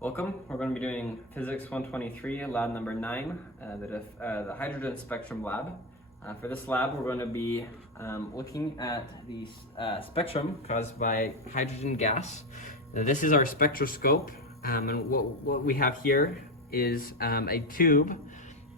Welcome. We're going to be doing Physics 123, lab number 9, the Hydrogen Spectrum Lab. For this lab, we're going to be looking at the spectrum caused by hydrogen gas. Now, this is our spectroscope, and what we have here is a tube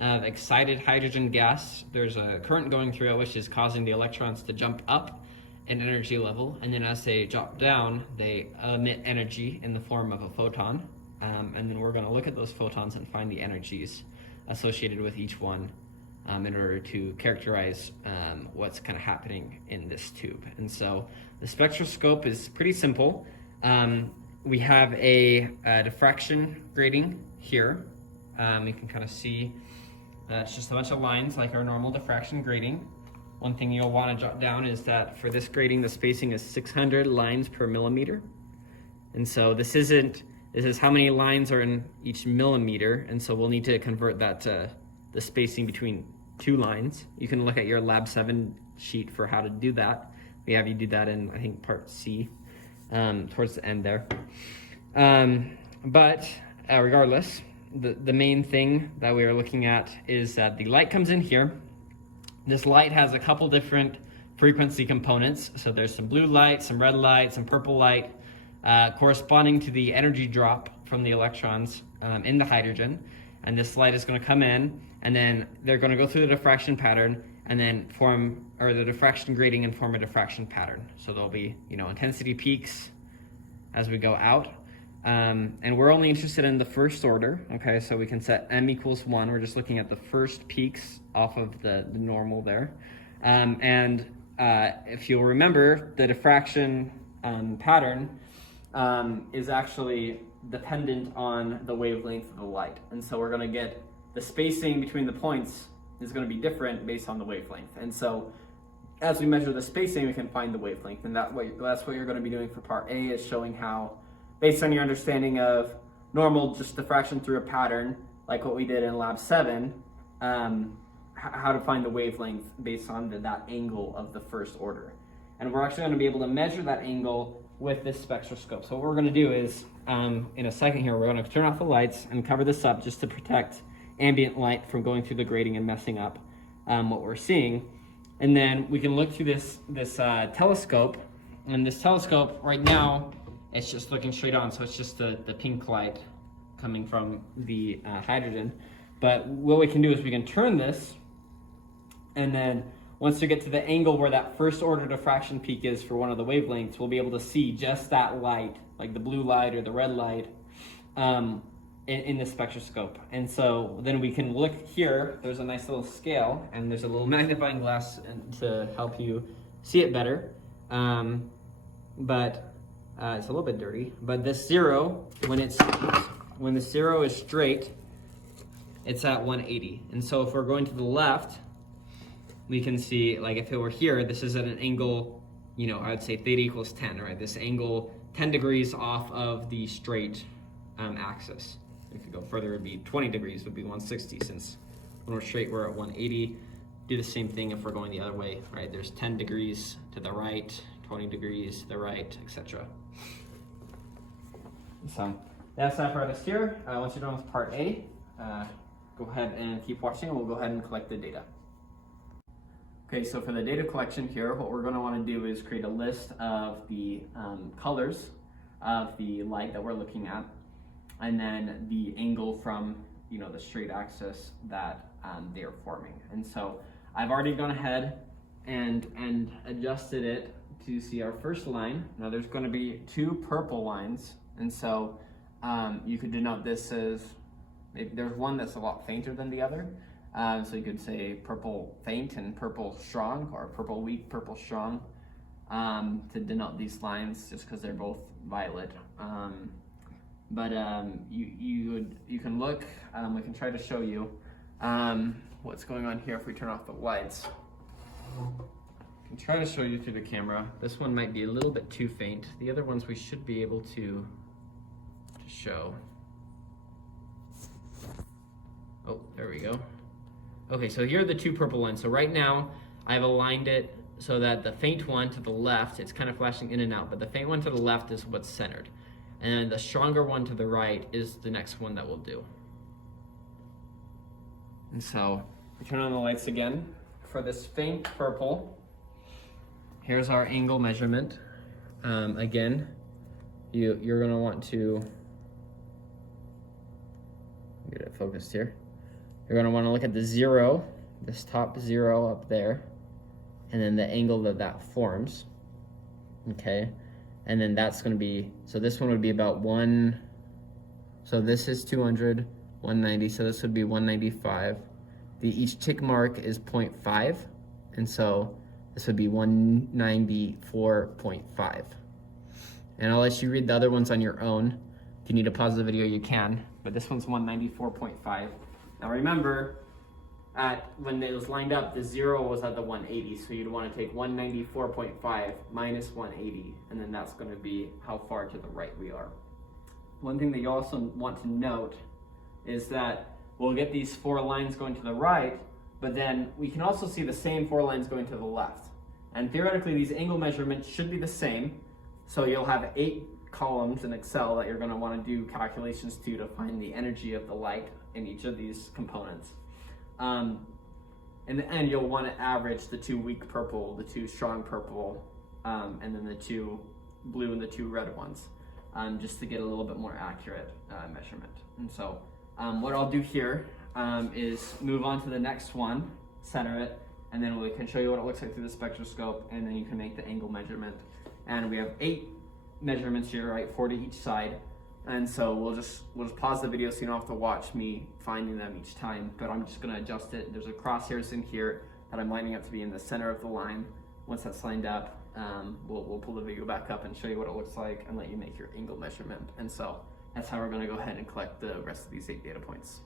of excited hydrogen gas. There's a current going through it, which is causing the electrons to jump up in energy level, and then as they drop down, they emit energy in the form of a photon. And then we're going to look at those photons and find the energies associated with each one in order to characterize what's kind of happening in this tube. And so the spectroscope is pretty simple. We have a diffraction grating here. You can kind of see it's just a bunch of lines like our normal diffraction grating. One thing you'll want to jot down is that for this grating, the spacing is 600 lines per millimeter. And so this is how many lines are in each millimeter, and so we'll need to convert that to the spacing between two lines. You can look at your Lab 7 sheet for how to do that. We have you do that in, I think, part C, towards the end there. But regardless, the main thing that we are looking at is that the light comes in here. This light has a couple different frequency components. So there's some blue light, some red light, some purple light, corresponding to the energy drop from the electrons in the hydrogen. And this light is going to come in, and then they're going to go through the diffraction pattern and then the diffraction grating and form a diffraction pattern. So there'll be, intensity peaks as we go out. And we're only interested in the first order, okay? So we can set m equals 1. We're just looking at the first peaks off of the normal there. If you'll remember, the diffraction pattern is actually dependent on the wavelength of the light. And so we're going to get the spacing between the points is going to be different based on the wavelength. And so as we measure the spacing, we can find the wavelength. And that's what you're going to be doing for part A, is showing how, based on your understanding of normal just diffraction through a pattern, like what we did in Lab 7, how to find the wavelength based on that angle of the first order. And we're actually going to be able to measure that angle with this spectroscope. So what we're going to do is, in a second here, we're going to turn off the lights and cover this up just to protect ambient light from going through the grating and messing up what we're seeing. And then we can look through this telescope. And this telescope right now, it's just looking straight on. So it's just the pink light coming from the hydrogen. But what we can do is we can turn this, and then once we get to the angle where that first order diffraction peak is for one of the wavelengths, we'll be able to see just that light, like the blue light or the red light, in the spectroscope. And so then we can look here, there's a nice little scale, and there's a little magnifying glass to help you see it better. But it's a little bit dirty. But this zero, when the zero is straight, it's at 180. And so if we're going to the left, we can see, like if it were here, this is at an angle, I would say theta equals 10, right? This angle 10 degrees off of the straight axis. If you go further, it would be 20 degrees, would be 160, since when we're straight, we're at 180. Do the same thing if we're going the other way, right? There's 10 degrees to the right, 20 degrees to the right, etc. So that's that part of this here. Once you're done with part A, go ahead and keep watching, and we'll go ahead and collect the data. Okay, so for the data collection here, what we're going to want to do is create a list of the colors of the light that we're looking at, and then the angle from the straight axis that they are forming. And so I've already gone ahead and adjusted it to see our first line. Now there's going to be two purple lines, and so you could denote this as, maybe there's one that's a lot fainter than the other. So you could say purple faint and purple strong, or purple weak, purple strong, to denote these lines, just because they're both violet. You can look. We can try to show you what's going on here if we turn off the lights. I can try to show you through the camera. This one might be a little bit too faint. The other ones we should be able to show. Oh, there we go. Okay, so here are the two purple lines. So right now, I've aligned it so that the faint one to the left, it's kind of flashing in and out, but the faint one to the left is what's centered. and the stronger one to the right is the next one that we'll do. And so we turn on the lights again. For this faint purple, here's our angle measurement. Again, you're gonna want to get it focused here. You're gonna wanna look at the zero, this top zero up there, and then the angle that forms, okay? And then that's gonna be, so this one would be about so this is 200, 190, so this would be 195. Each tick mark is 0.5, and so this would be 194.5. And I'll let you read the other ones on your own. If you need to pause the video, you can, but this one's 194.5. Now remember, when it was lined up, the zero was at the 180, so you'd want to take 194.5 minus 180, and then that's going to be how far to the right we are. One thing that you also want to note is that we'll get these 4 lines going to the right, but then we can also see the same 4 lines going to the left. And theoretically, these angle measurements should be the same, so you'll have 8 columns in Excel that you're going to want to do calculations to find the energy of the light in each of these components. In the end, you'll want to average the 2 weak purple, the 2 strong purple, and then the 2 blue and the 2 red ones, just to get a little bit more accurate measurement. And so what I'll do here is move on to the next one, center it, and then we can show you what it looks like through the spectroscope, and then you can make the angle measurement. And we have 8 measurements here, right, 4 to each side. And so we'll just pause the video so you don't have to watch me finding them each time, but I'm just gonna adjust it. There's a crosshairs in here that I'm lining up to be in the center of the line. Once that's lined up, we'll pull the video back up and show you what it looks like and let you make your angle measurement. And so that's how we're gonna go ahead and collect the rest of these 8 data points.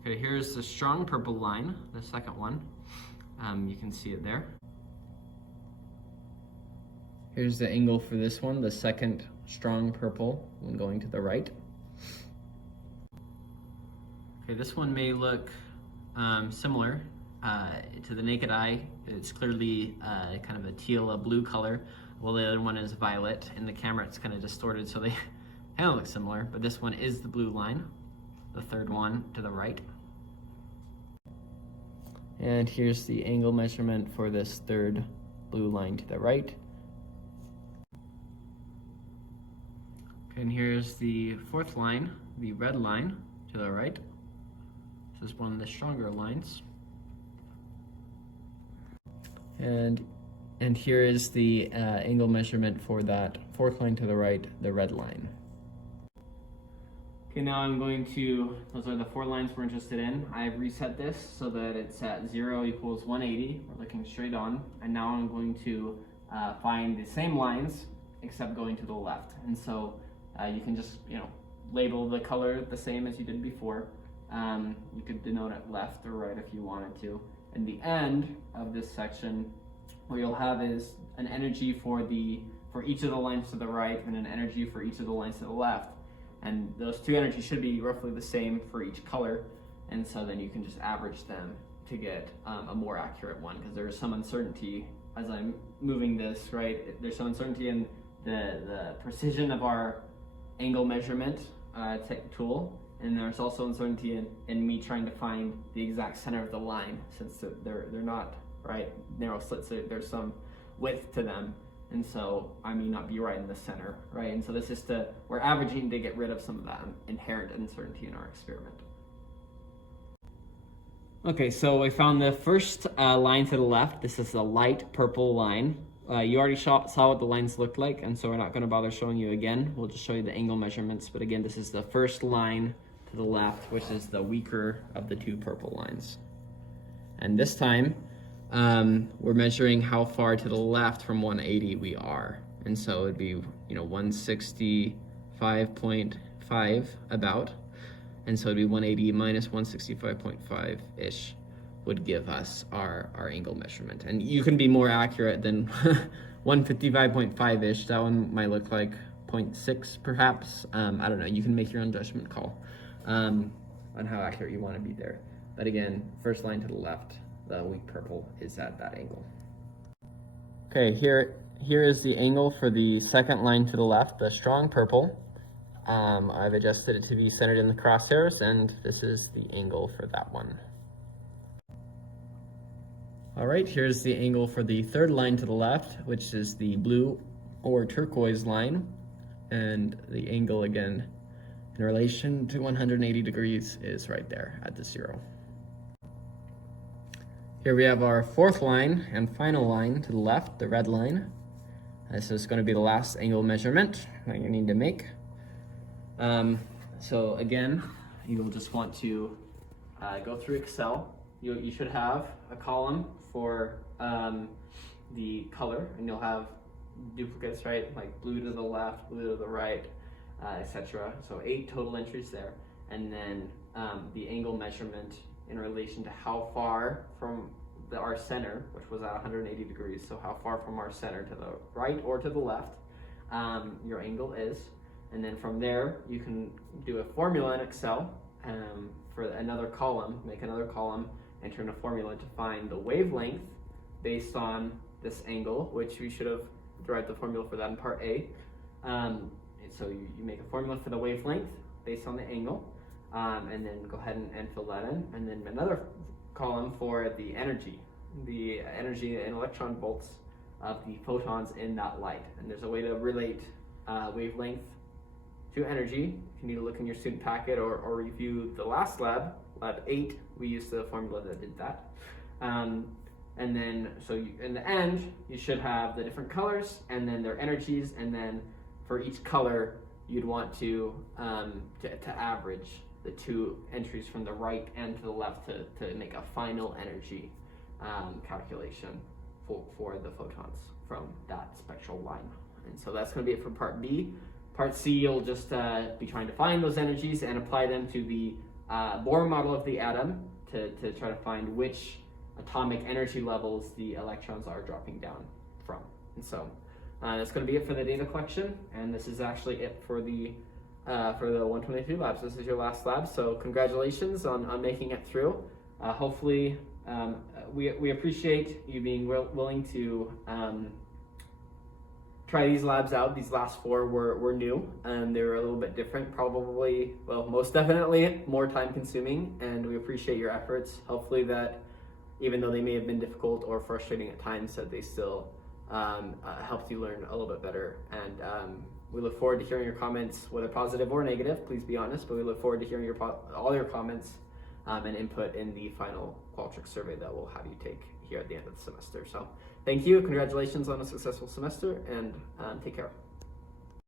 Okay, here's the strong purple line, the second one. You can see it there. Here's the angle for this one, the second strong purple when going to the right. Okay, this one may look similar to the naked eye. It's clearly kind of a teal, a blue color, while the other one is violet. In the camera it's kind of distorted, so they kind of look similar, but this one is the blue line, the third one to the right. And here's the angle measurement for this third blue line to the right. Okay, and here's the fourth line, the red line to the right. This is one of the stronger lines. And here is the angle measurement for that fourth line to the right, the red line. Okay, now I'm going to, those are the 4 lines we're interested in. I've reset this so that it's at 0 equals 180. We're looking straight on. And now I'm going to find the same lines except going to the left. And so you can just, label the color the same as you did before. You could denote it left or right if you wanted to. And the end of this section, what you'll have is an energy for each of the lines to the right and an energy for each of the lines to the left. And those 2 energies should be roughly the same for each color. And so then you can just average them to get a more accurate one, because there is some uncertainty as I'm moving this, right? There's some uncertainty in the precision of our angle measurement tool. And there's also uncertainty in me trying to find the exact center of the line, since they're not, right, narrow slits. There's some width to them. And so I may not be right in the center, right? And so this is we're averaging to get rid of some of that inherent uncertainty in our experiment. Okay, so I found the first line to the left. This is the light purple line. You already saw what the lines looked like, and so we're not gonna bother showing you again. We'll just show you the angle measurements. But again, this is the first line to the left, which is the weaker of the 2 purple lines. And this time, we're measuring how far to the left from 180 we are. And so it'd be, 165.5 about. And so it'd be 180 minus 165.5-ish would give us our angle measurement. And you can be more accurate than 155.5-ish. That one might look like 0.6 perhaps. I don't know, you can make your own judgment call on how accurate you want to be there. But again, first line to the left, the weak purple is at that angle. Okay, here here is the angle for the second line to the left, the strong purple. I've adjusted it to be centered in the crosshairs, and this is the angle for that one. All right, here's the angle for the third line to the left, which is the blue or turquoise line. And the angle, again, in relation to 180 degrees is right there at the 0. Here we have our fourth line and final line to the left, the red line. This is going to be the last angle measurement that you need to make. So again, you will just want to go through Excel. You should have a column for the color, and you'll have duplicates, right? Like blue to the left, blue to the right, etc. So 8 total entries there. And then the angle measurement in relation to how far from our center, which was at 180 degrees, so how far from our center to the right or to the left your angle is. And then from there, you can do a formula in Excel for another column, make another column, enter in a formula to find the wavelength based on this angle, which we should have derived the formula for that in part A. So you make a formula for the wavelength based on the angle, and then go ahead and fill that in. And then another column for the energy in electron volts of the photons in that light. And there's a way to relate wavelength to energy. If you need to look in your student packet or review the last lab 8, we used the formula that did that. And then, so in the end, you should have the different colors and then their energies, and then for each color, you'd want to average the 2 entries from the right and to the left to make a final energy calculation for the photons from that spectral line. And so that's going to be it for part B. Part C, you'll just be trying to find those energies and apply them to the Bohr model of the atom to try to find which atomic energy levels the electrons are dropping down from. And so that's going to be it for the data collection, and this is actually it for the 123 labs. This is your last lab, so congratulations on making it through. Hopefully we appreciate you being willing to try these labs out. These last 4 were new, and they were a little bit different, probably, well, most definitely more time consuming, and we appreciate your efforts. Hopefully that even though they may have been difficult or frustrating at times, that they still helped you learn a little bit better. And we look forward to hearing your comments, whether positive or negative. Please be honest, but we look forward to hearing all your comments and input in the final Qualtrics survey that we'll have you take here at the end of the semester. So thank you, congratulations on a successful semester, and take care.